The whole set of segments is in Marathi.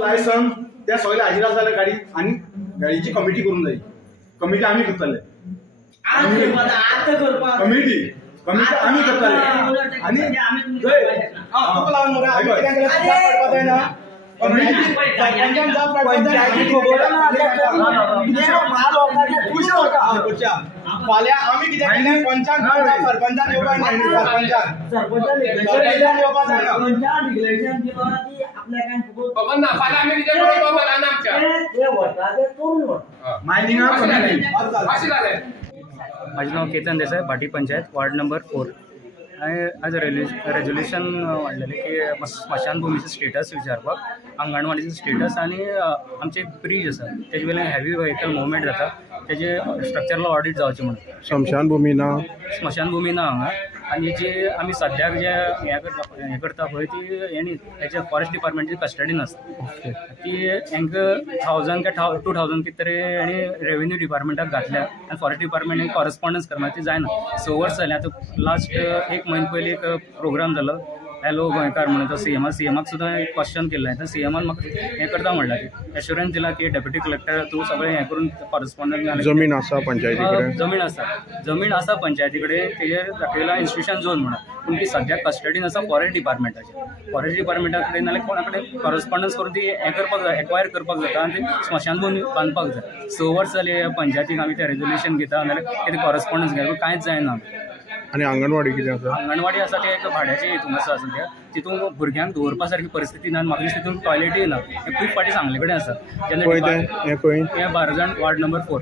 लायसन त्या सगळे हाजीर आसले गाडी आणि गाडीची कमिटी करून जाय. कमिटी आम्ही करतले. कमिटी आम्ही करतले आणि फाल्यां आमी कितें केलें पंचायत सरपंचान येवपाक जाय खबर ना फाल्यां आमी कितें करप ना आमच्या मायनिंगा अशें जालें. माझे नाव केतन देसाई, भाटी पंचायत, वार्ड नंबर 4. आज रेजोल्यूशन मांडलेले की स्मशानभूमीचं स्टेटस विचारपाक, अंगणवाडीचं स्टेटस आणि आमचे ब्रिज आसा तेजे वयल्यान हेवी व्हेकल मुवमेंट जाता तेजे स्ट्रक्चरल ऑडिट जावचे म्हणून. स्मशानभूमी ना हांगा आणि जे आमी सद्याक जे हे करता पळय ती हेचे फॉरेस्ट डिपार्टमेंटची कस्टडीन आसता. ती हांकां 1000 काय 2000 कितें तरी आनी रेव्हेन्यू डिपार्टमेंटाक घातल्या आनी फॉरेस्ट डिपार्टमेंट कॉरस्पॉन्डन्स करना ती जायना. 6 वर्स जालीं. आतां लास्ट 1 म्हयने पयलीं एक प्रोग्राम जालो हॅलो गोंयकार म्हणून. तो सीएमाक सुद्दां एक क्वेश्चन केल्लें. तर सीएमान म्हाका हें करता म्हणला की एश्युरन्स दिला की डेप्युटी कलेक्टर तूं सगळें हें करून कॉरस्पॉन्डन्स जमीन आसा पंचायती कडेन. जमीन आसा पंचायती कडेन. तेजेर दाखयला इन्स्टिट्यूशन झोन म्हणून. पूण ती सद्याक कस्टडीन आसा फॉरेस्ट डिपार्टमेंटाची. फॉरेस्ट डिपार्टमेंटा कडेन नाल्यार कोणा कडेन कॉरस्पॉन्डन्स करून ती हें करपाक जाय, एक्वायर करपाक जाता आनी ती स्मशानभूमी बांदपाक जाय. 6 वर्स जाली पंचायतीक आमी तें रेजोल्यूशन घेता नाल्यार कितें कॉरस्पॉन्डन्स घेता कांयच जायना. आणि अंगणवाडी कितें आसा? अंगणवाडी आसा ते एक भाड्याचे हितून आसा सद्या. तितून भुरग्यांक दवरपा सारकी परिस्थिती ना. म्हाका दिसता तितून टॉयलेटूय ना. खूब फाटी सांगले कडेन आसा. जेन्ना बारजण वार्ड नंबर 4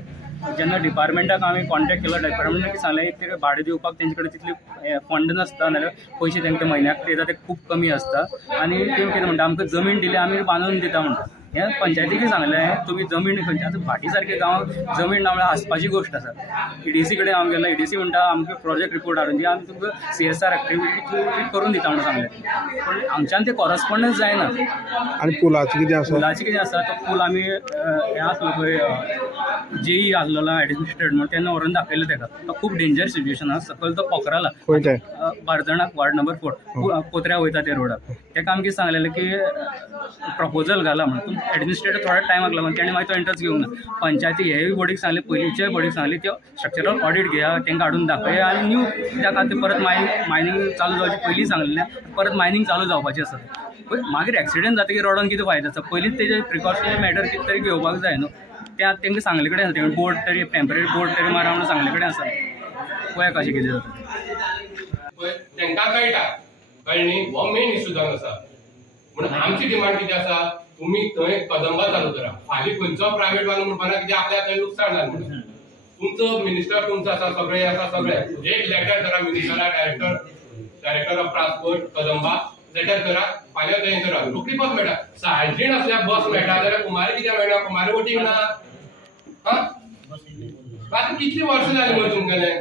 जेन्ना डिपार्टमेंटाक आमी कॉन्टॅक्ट केलो, डिपार्टमेंटाक सांगलें एक तरी भाडें दिवपाक तेंचे कडेन तितले फंड नासता नाल्यार पयशे तेंकां म्हयन्याक दिता ते खूब कमी आसता. आनी ते कितें म्हणटा आमकां जमीन दिली आमी बांदून दिता म्हणटा. हें पंचायतीकूय सांगलें तुमी जमीन खंयची. आतां भाटी सारके गांवांत जमीन ना म्हळ्यार आसपाची गोश्ट आसा. EDC कडेन हांव गेलो. EDC म्हणटा आमकां प्रोजेक्ट रिपोर्ट हाडून दिया, आमी तुमकां CSR एक्टिविटी करून दिता म्हणून सांगलें. पूण हांगच्यान ते कॉरस्पॉन्डन्स जायना. आनी पुलाचें कितें आसा? पुलाचें कितें आसा तो पूल आमी हें आसलो पळय JE आसलेलो एडमिनिस्ट्रेट म्हणून तेन्ना व्हरून दाखयलें तेका. तो खूब डेंजर सिच्युएशन आसा. सकयल तो पोखराला बारजणाक वार्ड नंबर 4 कोत्र्या वयता ते रोडाक. तेका आमी कितें सांगलेलें की प्रपोजल घाला म्हणून. एडमिनिस्ट्रेटर थोड्या टायमाक लागून तेणें मागीर तो इंट्रस्ट घेवंक ना. पंचायती हेय बॉडीक सांगलें, पयलींच्याय बॉडीक सांगलें त्यो स्ट्रक्चरल ऑडिट घेया, तेंकां हाडून दाखया आनी न्यू त्या खातीर परत मायनिंग चालू जावची पयलीं सांगलेलें. परत मायनिंग चालू जावपाचें आसा. मागीर एक्सिडेंट जातकीर रोडान कितें फायदो आसा. पयलींच तेजे प्रिकॉशनरी मॅटर कितें तरी घेवपाक जाय न्हू. त्या तेंकां सांगले कडेन आसा. तेणें बोर्ड तरी टेम्पररी बोर्ड तरी मारा म्हणून सांगले कडेन आसा. पळय कशें कितें जाता तेंकां कळटा कळ्ळी. हो मेन इश्यू जावन आसा. म्हणून आमची डिमांड कितें आसा, तुम्ही थंय कदंबा चालू करा. फाल्यां खंयचो प्रायव्हेट वालो म्हणपाना कितें आपल्या थंय लुकसाण जालें म्हणून. तुमचो मिनिस्टर तुमचो आसा, सगळे आसा, सगळे एक लेटर करा मिनिस्टराक, director of transport Kadamba letter करा. फाल्यां थंय करा. रोखडी बस मेळटा. सायजीण असल्या बस मेळटा जाल्यार कुमारी कित्याक मेळना? कुमारी वोटींग ना. आतां कितलीं वर्सां जालीं मरे तुमगेलें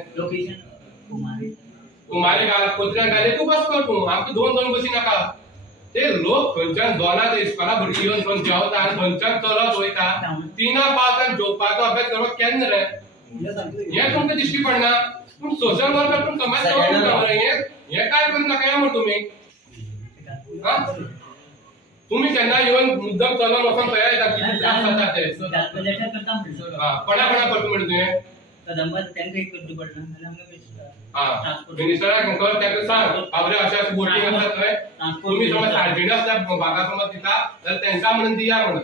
कुमारी घाल कोत्र्याक घाले तूं बस कर. तूं आमकां 2 बसी नाका. ते लोक खंयच्यान दोनां इस्कॉला भुरगीं येवन खंय जेवता आनी खंयच्यान चलत वयता. 3 पावसान जेवपाचो अभ्यास करप केन्ना रे? हें तुमकां दिश्टी पडना. पूण सोशल वर्कर पूण समाज सेवा करता मरे. हें काय करूं नाका मरे तुमी. तुमी केन्ना येवन मुद्दम चलोन वचोन पळया येता कितें त्रास जाता ते. कोणा करता म्हणून तुवें मिनिस्टराक कर तेका सांग बाबरे अशें बोटींग आसा थंय. तुमी समज सारकें आसल्या भागा समज दिता जाल्यार तेंकां म्हणून दिया म्हणून.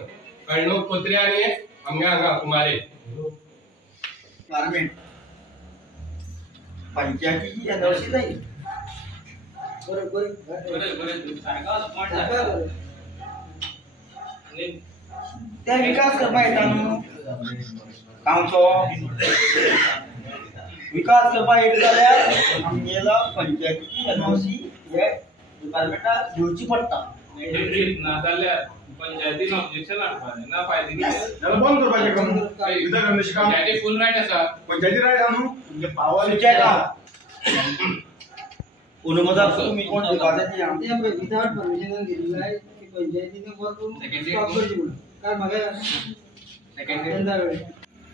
कळ्ळें? कोत्र्या आनी आमगे हांगा कुमारी गारमेंट पंचायतीची एनओसी जाय. ते विकास करपा येता न्हू. गांवचो विकास करपा येता जाल्यार आमगेला पंचायतीची एनओसी हे डिपार्टमेंटाक घेवची पडटा. ना जाल्यार पंचायतीन ऑब्जेक्शन हाडपाचें ना. फायदे जाल्यार बंद करपाचें काम. विधा करण्याचें काम पंचायती फुल रायट आसा. पंचायती रायट आहा न्हू. म्हणजे पावर अनुमोदक तुम्ही कोण दिवपाचे आमचे विदाउट परमिशन दिलेलं आहे की पंचायतीने वरून स्टॉप करची म्हणून. काय म्हाका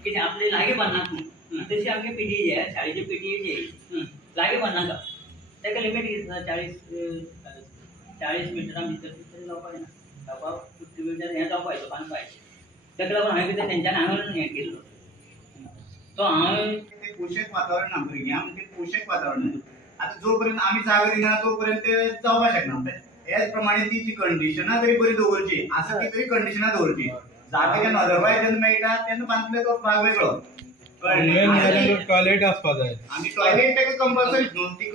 कितें आपले लागे बांदनाका. तशी आमगे पिटी जे शाळेची पिटी जे लागे बांदनाका. तेका लिमीट कितें 40 मिटरां भितर जावपाक जायना. हें जावपाचें बांदपाचें ताका लागून हांवें कितें तेंच्यानी हांवें हें केल्लो तो हांवें ते पोषक वातावरण ना भुरग्यां म्हणजे पोषक वातावरण आता जो पर्यंत आमी जागा दिना तो पर्यंत ते जावपाक शकना हेच प्रमाणे ती जी कंडिशनां तरी बरी दवरची आसा ती तरी कंडिशनां दवरची जागा जेन्ना अदरवायज जेन्ना मेळटा तेन्ना बांदले तो भाग वेगळो टॉयलेट आसपा जाय आनी टॉयलेट ताका कंपल्सरी न्हू ती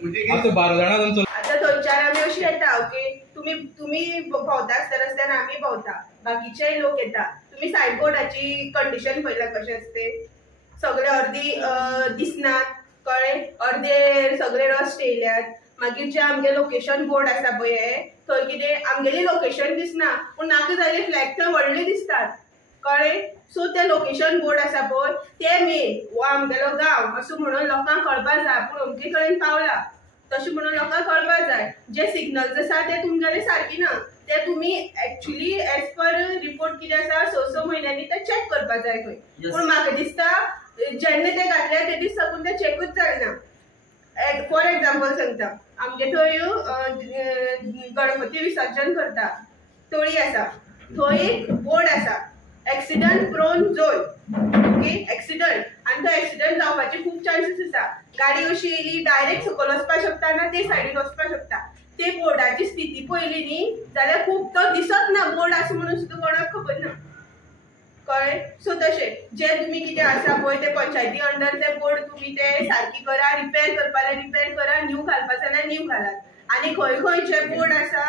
म्हणजे आता 12 जाणां आता थंयच्यान आमी अशी येता ओके तुम्ही भोंवता आसता रस्त्यान आमी भोंवता बाकीचे लोक येता तुम्ही सायनबोर्डाची कंडिशन पळयला कशें आसते सगळे अर्दी दिसनात कळ्ळें अर्दे सगळे रस्ट येयल्यात मागीर जे आमगे लोकेशन बोर्ड आसा पळय हे थंय कितें आमगेली लोकेशन दिसना पूण नाका जाल्ले फ्लॅग थंय व्हडले दिसतात कळ्ळें सो ते लोकेशन बोर्ड आसा पळय ते मेन हो आमगेलो गांव असो म्हणून लोकांक कळपाक जाय पूण अमके कडेन पावला तशें म्हणून लोकांक कळपाक जाय जे सिग्नल्स आसा ते तुमगेले सारकी ना ते तुम्ही एक्चुअली एज पर रिपोर्ट कितें आसा 6 म्हयन्यांनी ते चॅक करपाक जाय खंय पूण म्हाका दिसता जेन्ना ते घातले ते दीस साकून ते चॅकूच जायना फॉर एग्जाम्पल सांगता आमगे थंय गणपती विसर्जन करता तळी आसा थंय एक बोर्ड आसा accident prone zone okay accident आनी तो एक्सिडंट जावपाचे खूब चान्सीस आसा गाडी अशी येयली डायरेक्ट सकयल वचपाक शकता ना ते सायडीन वचपाक शकता ते बोर्डाची स्थिती पळयली न्ही जाल्यार खूब तो दिसत ना बोर्ड आसा म्हणून सुद्दां कोणाक खबर ना कळ्ळें सो तशें जे तुमी कितें आसा पळय ते पंचायती अंडर ते बोर्ड तुमी ते सारकी करा रिपेर करपा जाल्यार रिपेर करा न्यू घालपाक जाल्यार न्यू घालात आनी खंय खंय जे बोर्ड आसा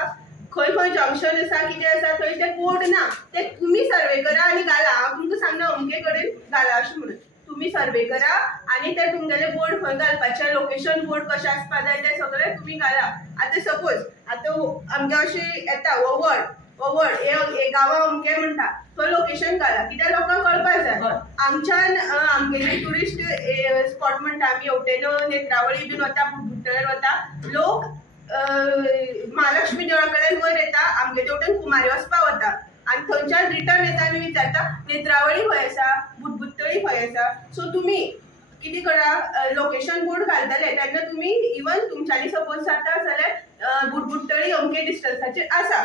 खंय खंय जंक्शन आसा कितें आसा थंय ते बोर्ड ना ते तुमी सर्वे करा आनी घाला हांव तुमकां सांगना अमके कडेन घाला अशें म्हणून तुमी सर्वे करा आनी ते तुमगेले बोर्ड खंय घालपाचे लोकेशन बोर्ड कशें आसपा जाय ते सगळे तुमी घाला आतां सपोज आतां आमगे अशें येता वड हे गांवां अमके म्हणटा थंय लोकेशन घाला कित्याक लोकांक कळपाक जाय आमच्यान आमगेली ट्युरिस्ट स्पॉट म्हणटा आमी हेवटेन नेत्रावळी बीन वता बुट्टळेर वता लोक महालक्ष्मी देवळा कडेन वयर येता आमगे तेवटेन कुमारी वचपाक वता आनी थंयच्यान रिटर्न येता आनी विचारता नेत्रावळी खंय आसा बुटबुट्टळी खंय आसा सो तुमी कितें करा लोकेशन बोर्ड घालतले तेन्ना तुमी इवन तुमच्यांनी सपोज जाता जाल्यार बुटबुट्टळी अमके डिस्टन्साचेर आसा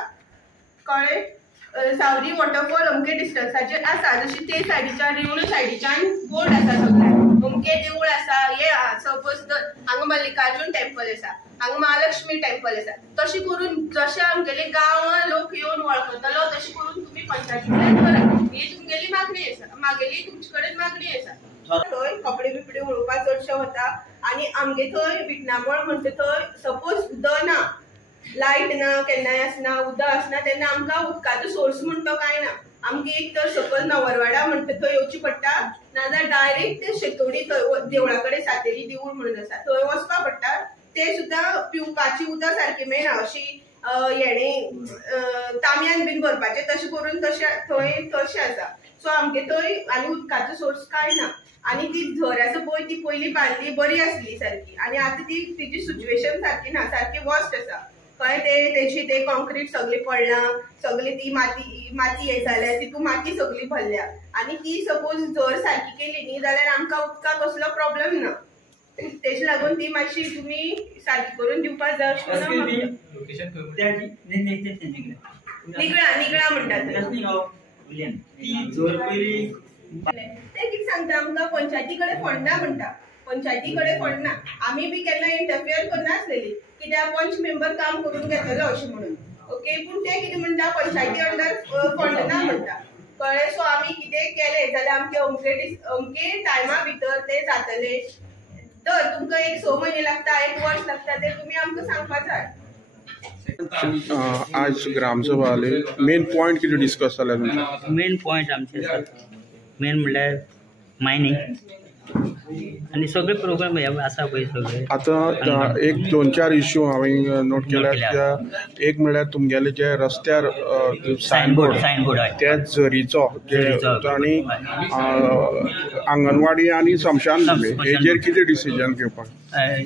कळ्ळें सावरी वॉटरफॉल अमके डिस्टन्साचेर आसा जशी ते सायडीच्यान रिवणू सायडीच्यान बोर्ड आसा सगळे अमके देवूळ आसा हे सपोज हांगा मल्लिकार्जून टेम्पल आसा हांगा महालक्ष्मी टेम्पल आसा तशें करून जशें आमगेले गांवां लोक येवन वळखतलो तशें करून तुमी पंचायतींतल्यान करा ही तुमगेली मागणी आसा मागेली तुमचे कडेन मागणी आसा थंय कपडे बिपडे उडोवपाक चडशे वता आनी आमगे थंय विटनामळ म्हणटा थंय सपोज उदक ना लायट ना केन्नाय आसना उदक आसना तेन्ना आमकां उदकाचो सोर्स म्हणटा कांय ना आमगे एक तर सकयल नवरवाडा म्हणटा थंय येवची पडटा नाजाल्यार डायरेक्ट ते शेतोडी थंय देवळा कडेन सातेरी देवूळ म्हणून आसा थंय वचपाक पडटा ते सुद्दां पिवपाची उदक सारकी मेळना अशी हेणे तांब्यान बीन भरपाचें तशें करून तशें आसा सो आमगे थंय आनी उदकाचो सोर्स कांय ना आनी ती झर आसा पळय ती पयलीं बांदली बरी आसली सारकी आनी आतां तिची सिच्युएशन सारकी ना सारकी वर्स्ट आसा कळ्ळें तेची ते कॉन्क्रीट सगळी पडलां सगळी ती माती हे जाल्या तितून माती सगळी भरल्या आनी ती सपोज झर सारकी केली न्ही जाल्यार आमकां उदकाक कसलो प्रॉब्लेम ना तेजे लागून ती मातशी तुमी सारकी करून दिवपाक जाय अशें निगळा म्हणटात ती झर पयली ते कितें सांगता आमकां पंचायती कडेन फंड ना म्हणटा पंचायती कडेन फंड ना आमी बी केन्ना इंटरफियर करनासलेली कित्याक पंच मेंबर काम करून घेतलो अशें म्हणून ओके पूण ते कितें म्हणटा पंचायती अंडर फंड ना म्हणटा कळ्ळें सो आमी कितें केलें जाल्यार आमचे अमके टायमा भितर ते जातले तर तुमकां एक 6 म्हयने लागता 1 वर्स लागता ते तुमी आमकां सांगपाक जाय आज ग्रामसभा जाली मेन पॉइंट कितें डिस्कस जाले तुमचे मेन पॉइंट आमचे मेन म्हणल्यार मायनींग आनी सगळे प्रोग्राम हे आसा पळय सगळे आतां एक 2-4 इश्यू हांवें नोट केल्यात एक म्हणल्यार तुमगेले जे रस्त्यार सायनबोर्ड त्या झरीचो जे आनी आंगणवाडी आनी स्मशान भूमी हेजेर कितें डिसिजन घेवपाक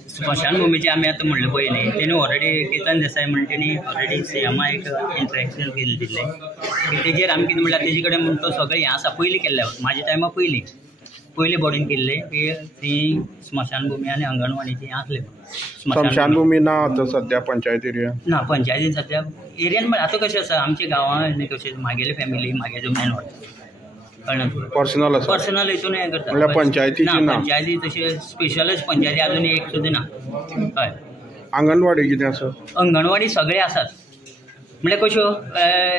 स्मशान भूमीचे आमी आतां म्हणलें पळय न्ही तेणी ऑलरेडी केतन देसाय म्हणटा तेणी ऑलरेडी सीएमा एक इंट्रॅक्शन केल्लें दिल्लें की तेजेर आमी कितें म्हणल्यार तेजे कडेन म्हणटा तो सगळें हें आसा पयलीं केल्लें म्हाज्या टायमा पयलीं बॉडीन केल्लें की ती स्मशान भूमी आनी अंगणवाडीची हें आसलें स्मशानभूमी ना आतां सध्या पंचायत एरिया ना पंचायतीन सध्या एरियान आतां कशें आसा आमच्या गांवांत कशें म्हागेली फॅमिली म्हागे मेन कळना पर्सनल आसा पर्सनल हितून हें करता म्हणल्यार पंचायतीची ना पंचायती तशें स्पेशलच पंचायती अजून एक सुद्दां ना हय आंगणवाडी कितें आसा अंगणवाडी सगळे आसात म्हणल्यार कश्यो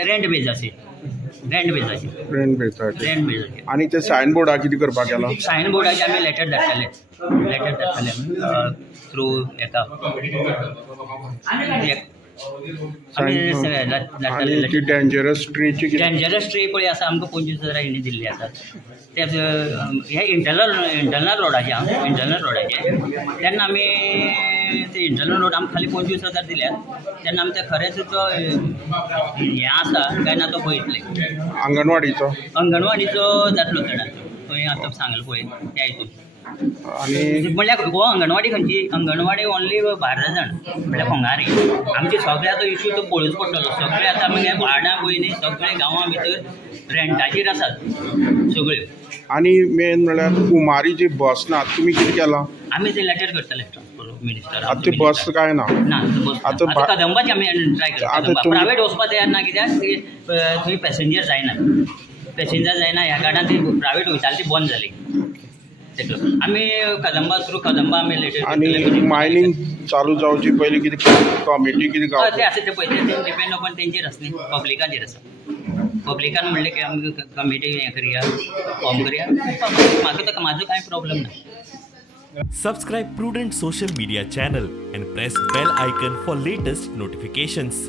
रेंट बेजाचेर रेंट बेजाचेर आनी ते सायन बोर्डा कितें करपाक गेला सायन बोर्डाचे आमी लेटर धाडटले थ्रू हेका आनी ती डेंजरस ट्रीची डेंजरस ट्री पळय आसा आमकां 25,000 हेणी दिल्ली आसात ते हे इंटरनल रोडाचे तेन्ना आमी ते इंटरनल रोड आमकां खाली 25,000 दिल्यात तेन्ना आमी ते खरेंच तो हें आसा काय ना तो पळयतले अंगणवाडीचो जातलो चडान थंय आतां सांगले पळय त्या हितून आनी म्हणल्यार हो अंगणवाडी खंयची अंगणवाडी ओन्ली 12 जाण म्हणल्यार फोंगारी आमचे सगळे आतां इश्यू तो पळोवच पडटलो सगळे आतां आमगे वार्डा पयलीं सगळे गांवां भितर रेंटाचेर आसात सगळ्यो आनी मेन म्हणल्यार कुमारी जी बस ना तुमी कितें केलां आमी ते लेटर करतले मिनिस्टर आतां ती बस काय ना आतां कदंबाची आमी ट्राय करता प्रायवेट वचपा तयार ना कित्याक थंय पॅसेंजर जायना ह्या कारणान ती प्रायवेट वयताली ती बंद जाली आमी कदंबा आमी लेटर आनी मायनिंग चालू जावची पयलीं कितें कमिटी कितें गावता ते आसा ते पळय ते डिपेंड ऑन तेंचेर आसा न्ही पब्लिकाचेर आसा पब्लिकान म्हणलें की आमी कमिटी हें करया फॉर्म करया म्हाजो कांय प्रॉब्लेम ना Subscribe Prudent social media channel and press bell icon for latest notifications.